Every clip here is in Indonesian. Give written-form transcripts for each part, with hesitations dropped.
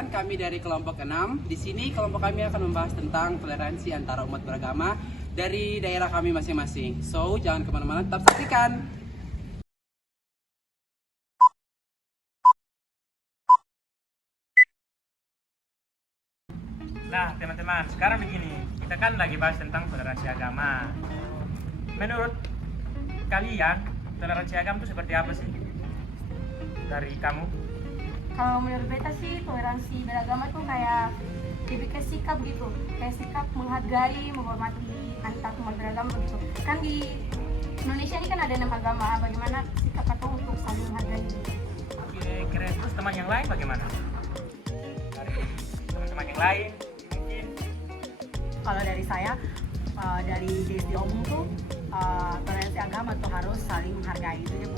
perkenalkan, kami dari kelompok 6. Di sini kelompok kami akan membahas tentang toleransi antara umat beragama dari daerah kami masing-masing. So, jangan kemana-mana, tetap saksikan. Nah, teman-teman, sekarang begini, kita kan lagi bahas tentang toleransi agama. Menurut kalian, toleransi agama itu seperti apa sih? Dari kamu? Kalau menurut beta sih toleransi beragama tuh kayak lebih ke sikap gitu, kayak sikap menghargai, menghormati antar umat beragama gitu. Kan di Indonesia ini kan ada 6 agama, bagaimana sikap atau untuk saling menghargai gitu. Oke, keren. Terus teman yang lain bagaimana? Dari teman-teman yang lain, mungkin? Kalau dari saya, dari DSD Omong tuh toleransi agama tuh harus saling menghargai, itu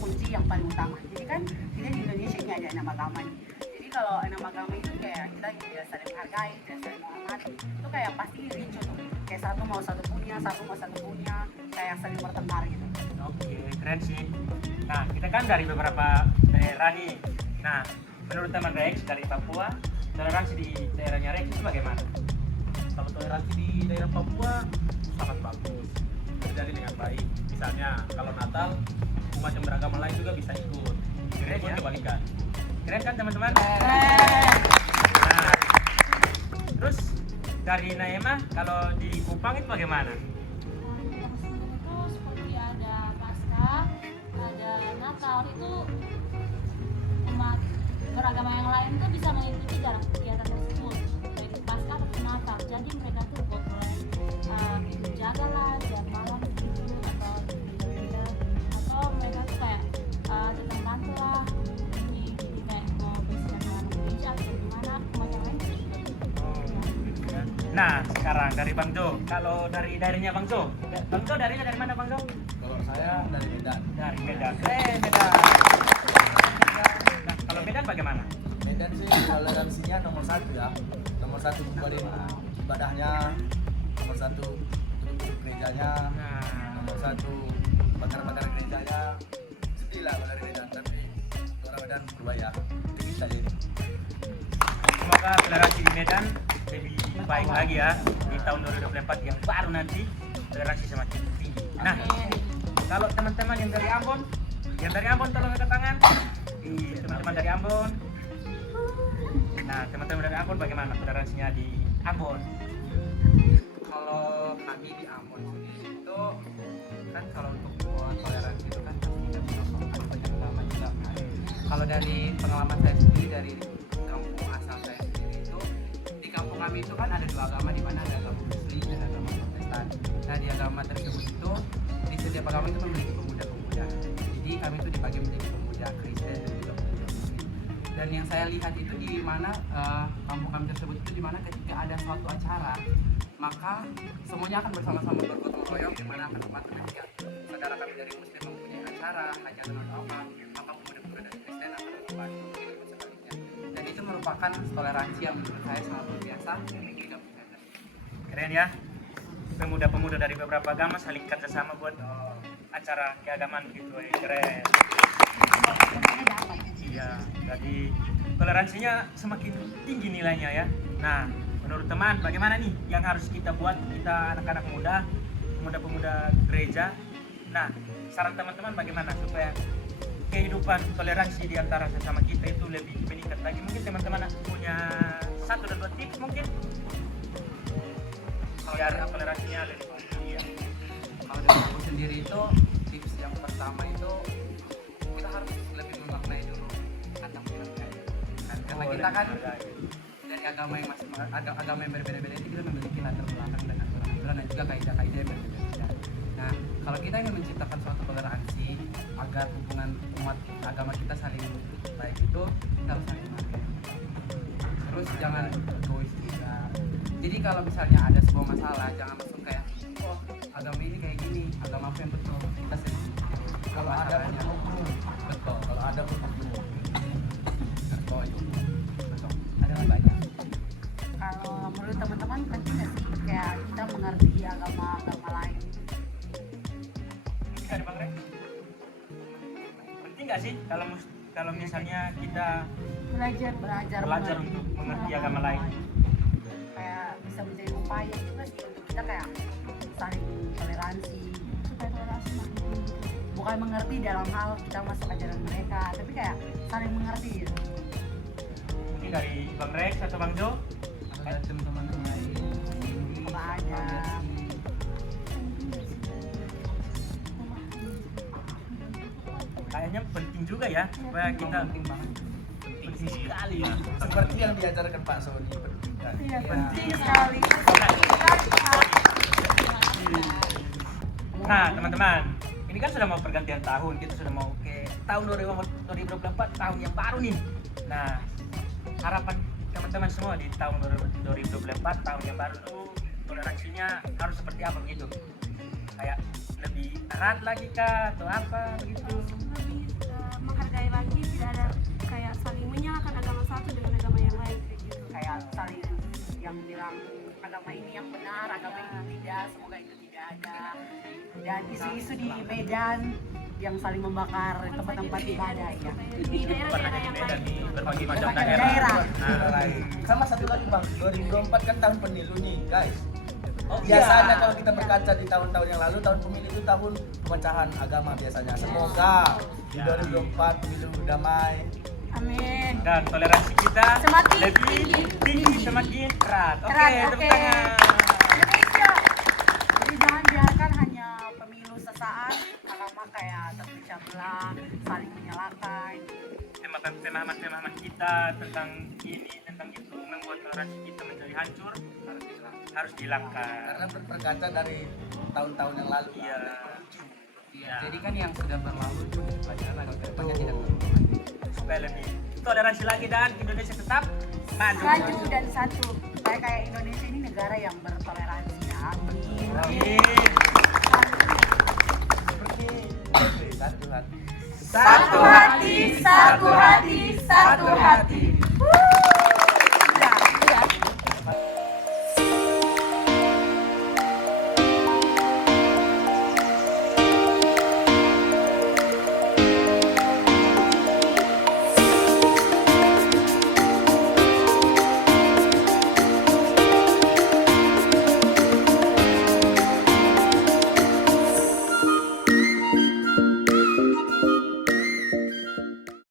kunci yang paling utama. Jadi kan kita di Indonesia ini ada 6 agama nih. Jadi kalau 6 agama itu kayak kita ya saling menghargai, dan saling menghormati, itu kayak pasti ricu tuh. Kayak satu mau satu punya, kayak saling bertengkar gitu. Oke, keren sih. Nah, kita kan dari beberapa daerah nih. Nah, menurut teman Rex dari Papua, toleransi di daerahnya Rex itu bagaimana? Kalau toleransi di daerah Papua sangat bagus, terjalin dengan baik. Misalnya kalau Natal umat yang beragama lain juga bisa ikut. Keren Pun ya? kebalikan. Keren kan teman-teman? Keren. Nah, terus dari Naema, kalau di Kupang itu bagaimana? Itu seperti ada Paskah, ada Natal, itu umat beragama yang lain tuh bisa mengikuti dalam kegiatan tersebut, baik di Paskah atau Natal. Jadi mereka tuh boleh menjaga lah jam malam gitu, atau mereka tuh kayak datang bantu lah ini, jadi kayak mau bersihkan anak gereja atau gimana, umat yang lain tuh Nah, sekarang dari Bang Jo, kalau dari daerahnya Bang Jo darinya dari mana Bang Jo? Kalau saya dari Medan. Dari Medan. Medan. Nah, kalau Medan bagaimana? Medan sih toleransinya nomor 1 ya. Nomor 1 ibadahnya, nomor 1 duduk gerejanya, Nah, nomor 1 bakar-bakar gerejanya. Sedih lah kalau dari Medan, tapi orang Medan berbayar. Itu kita jadi. semoga toleransi di Medan lebih baik lagi ya di tahun 2024 yang baru nanti, toleransi semakin tinggi. Nah, kalau teman-teman yang dari Ambon tolong angkat tangan. Teman-teman dari Ambon. Nah, teman-teman dari Ambon bagaimana toleransinya di Ambon? Kalau kami di Ambon sendiri itu kan kalau untuk toleransi itu kan pasti kita bisa ada banyak agama juga kan. Kalau dari pengalaman saya sendiri dari kampung asal saya sendiri itu, di kampung kami itu kan ada 2 agama, di mana ada agama Muslim dan agama Protestan. Nah, di agama tersebut itu di setiap agama itu memiliki pemuda-pemuda. Jadi kami itu dibagi menjadi pemuda Kristen dan juga pemuda Muslim. Dan yang saya lihat itu di mana kampung kami tersebut itu di mana ketika ada suatu acara, maka semuanya akan bersama-sama bergotong royong, di mana akan umat ketika saudara kami dari Muslim mempunyai acara hajatan atau apa, maka pemuda-pemuda dari Kristen akan membantu, begitu pun sebaliknya. Dan itu merupakan toleransi yang menurut saya sangat luar biasa dan tidak bisa. Keren ya, pemuda-pemuda dari beberapa agama saling kerjasama buat acara keagamaan gitu, keren. Iya, jadi toleransinya semakin tinggi nilainya ya. Nah, menurut teman bagaimana nih yang harus kita buat, kita anak-anak muda, pemuda-pemuda gereja? Nah, saran teman-teman bagaimana supaya kehidupan toleransi di antara sesama kita itu lebih meningkat lagi? Mungkin teman-teman punya 1 dan 2 tips mungkin biar toleransinya lebih tinggi ya. Kalau dari aku sendiri itu tips yang pertama itu kita harus lebih memaknai dulu kata mereka. Karena kita kan dari agama yang agama yang berbeda-beda itu kita memiliki latar belakang dan aturan-aturan dan juga kaidah-kaidah yang berbeda-beda. Nah, kalau kita ingin menciptakan suatu toleransi agar hubungan umat agama kita saling baik itu, kita harus saling menghargai. Terus jangan egois juga. Jadi kalau misalnya ada sebuah masalah, jangan langsung kayak, oh agama ini kayak gini, agama apa yang betul. Kita sendiri. Kalau ada pun oknum. Betul, kalau ada pun oknum. Oh itu. betul. Ada yang banyak. Kalau menurut teman-teman penting nggak sih kayak kita mengerti agama lain? Penting nggak sih kalau kalau misalnya kita belajar untuk mengerti agama lain. Kayak bisa menjadi upaya juga sih untuk kita kayak saling toleransi, supaya toleransi makin tinggi. bukan mengerti dalam hal kita masuk ajaran mereka, tapi kayak saling mengerti gitu. Mungkin dari Bang Rex atau Bang Jo. Ada teman-teman yang lain Apa aja. Kayaknya penting juga ya supaya kita penting banget. penting sekali ya. Seperti yang diajarkan Pak Sony penting kan. Iya, Iya. penting sekali. Nah teman-teman, ini kan sudah mau pergantian tahun, kita sudah mau ke tahun 2024, tahun yang baru nih. Nah harapan teman-teman semua di tahun 2024, tahun yang baru tuh toleransinya harus seperti apa begitu? Kayak lebih erat lagi kah atau apa begitu? Lebih menghargai lagi, tidak ada kayak saling menyalahkan agama satu dengan agama yang lain kayak gitu. Kayak saling yang bilang agama ini yang benar, agama ini tidak, semoga itu tidak ada. Dan isu-isu di Medan yang saling membakar tempat-tempat ibadah ya. Di daerah-daerah yang Beda lain. di berbagai macam Berbagai daerah. daerah. Nah, Sama satu lagi Bang, 2024 kan tahun pemilu nih guys. oh, Biasanya iya. kalau kita berkaca di tahun-tahun yang lalu, tahun pemilu itu tahun pemecahan agama biasanya. Semoga di 2024 pemilu damai. Amin. Dan toleransi kita Semakin lebih tinggi, semakin erat. Oke, Erat, tepuk oke. tangan. Indonesia. Jadi jangan biarkan hanya pemilu sesaat, agama kayak terpecah belah, saling menyalahkan. Pemahaman kita tentang ini, tentang itu membuat toleransi kita menjadi hancur, harus dihilangkan. Karena berkaca dari tahun-tahun yang lalu. Iya. Iya, jadi kan yang sudah berlalu itu pelajaran agar kedepannya tidak berulang. Supaya lebih toleransi lagi dan Indonesia tetap maju. Maju dan satu. Kayak Indonesia ini negara yang bertoleransi. Amin. Amin. Seperti satu hati. Satu hati, satu hati, satu hati.